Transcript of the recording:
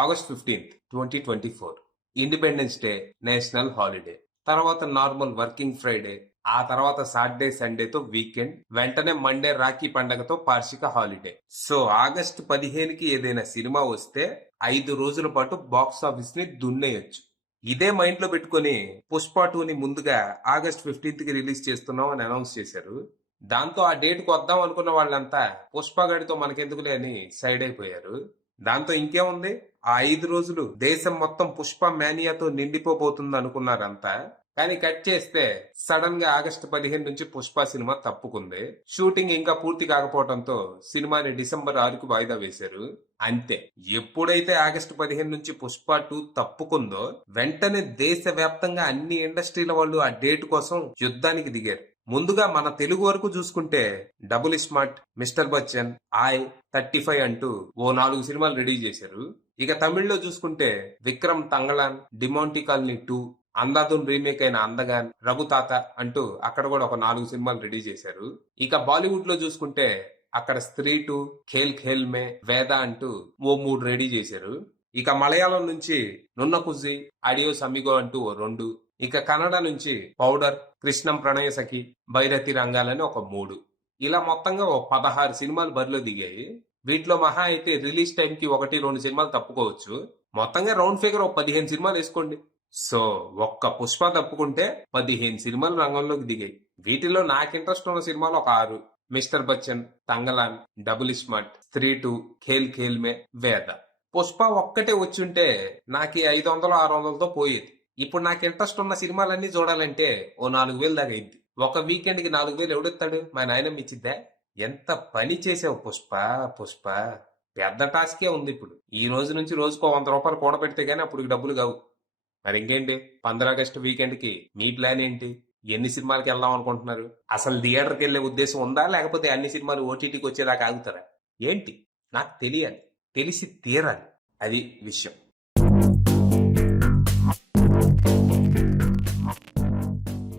August 15th, 2024 Independence Day national holiday. తర్వాత normal working Friday, ఆ తర్వాత సాటర్డే సండేతో వీకెండ్, వెంటనే మండే రాఖీ పండగతో పార్షిక హాలిడే. సో August 15కి ఏదైనా సినిమా వస్తే 5 రోజుల పాటు బాక్స్ ఆఫీస్ ని దున్నేయొచ్చు. ఇదే మైండ్ లో పెట్టుకుని పుష్ప 2ని ముందుగా August 15కి రిలీజ్ చేస్తున్నాం అని అనౌన్స్ చేశారు. దాంతో ఆ డేట్ కు వద్దాం అనుకున్న వాళ్ళంతా పుష్ప గడితో మనకెందుకులే అని సైడ్ అయిపోయారు. దాంతో ఇంకేముంది, ఆ 5 రోజులు దేశం మొత్తం పుష్ప మేనియాతో నిండిపోబోతుంది అనుకున్నారంతా. కానీ కట్ చేస్తే సడన్ గా August 15 నుంచి పుష్ప సినిమా తప్పుకుంది. షూటింగ్ ఇంకా పూర్తి కాకపోవడంతో సినిమాని December 6కి వాయిదా వేశారు. అంతే. ఎప్పుడైతే August 15 నుంచి పుష్ప 2 తప్పుకుందో వెంటనే దేశవ్యాప్తంగా అన్ని ఇండస్ట్రీల వాళ్ళు ఆ డేట్ కోసం యుద్ధానికి దిగారు. ముందుగా మన తెలుగు వరకు చూసుకుంటే డబుల్ స్మార్ట్, మిస్టర్ బచ్చన్, ఆయ్, 35 అంటూ ఓ 4 సినిమాలు రెడీ చేశారు. ఇక తమిళ్లో చూసుకుంటే విక్రమ్ తంగళాన్, డిమాంటి కాలనీ 2, అందాదున్ రీమేక్ అయిన అందగాన్, రఘుతాత అంటూ అక్కడ కూడా ఒక 4 సినిమాలు రెడీ చేశారు. ఇక బాలీవుడ్ లో చూసుకుంటే అక్కడ స్త్రీ 2, ఖేల్ ఖేల్ మే, వేద అంటూ ఓ 3 రెడీ చేశారు. ఇక మలయాళం నుంచి నున్న కుజి, అడియోస్ అమిగో అంటూ ఓ 2, ఇక కన్నడ నుంచి పౌడర్, కృష్ణం ప్రణయ సఖి, భైరతి రంగాలని ఒక 3. ఇలా మొత్తంగా ఓ 16 సినిమాలు బరిలో దిగాయి. వీటిలో మహా అయితే రిలీజ్ టైం కి 1-2 సినిమాలు తప్పుకోవచ్చు. మొత్తంగా రౌండ్ ఫిగర్ ఒక 15 సినిమాలు వేసుకోండి. సో ఒక్క పుష్ప తప్పుకుంటే 15 సినిమాలు రంగంలోకి దిగాయి. వీటిలో నాకు ఇంట్రెస్ట్ ఉన్న సినిమాలు ఒక 6: mister Bachchan, Thangalaan, double smart, స్త్రీ 2, ఖేల్ ఖేల్ మే, వేద. పుష్ప ఒక్కటే వచ్చుంటే నాకు 500-600తో పోయేది. ఇప్పుడు నాకు ఇంట్రెస్ట్ ఉన్న సినిమాలన్నీ చూడాలంటే ఓ 4,000 దాకా అయింది. ఒక వీకెండ్ కి 4,000 ఎవడెత్తాడు? మా నాయనమ్మ ఇచ్చిద్దా? ఎంత పని చేసావు పుష్ప. పుష్ప పెద్ద టాస్కే ఉంది ఇప్పుడు. ఈ రోజు నుంచి రోజుకో 100 రూపాయలు కూడబెడితే గానీ అప్పుడు డబ్బులు కావు. మరి ఇంకేంటి, 15 ఆగస్టు వీకెండ్ కి మీ ప్లాన్ ఏంటి? ఎన్ని సినిమాలకి వెళ్దాం అనుకుంటున్నారు? అసలు థియేటర్కి వెళ్లే ఉద్దేశం ఉందా, లేకపోతే అన్ని సినిమాలు ఓటీటీకి వచ్చేదాకా ఆగుతారా ఏంటి? నాకు తెలియాలి, తెలిసి తీరాలి. అది విషయం.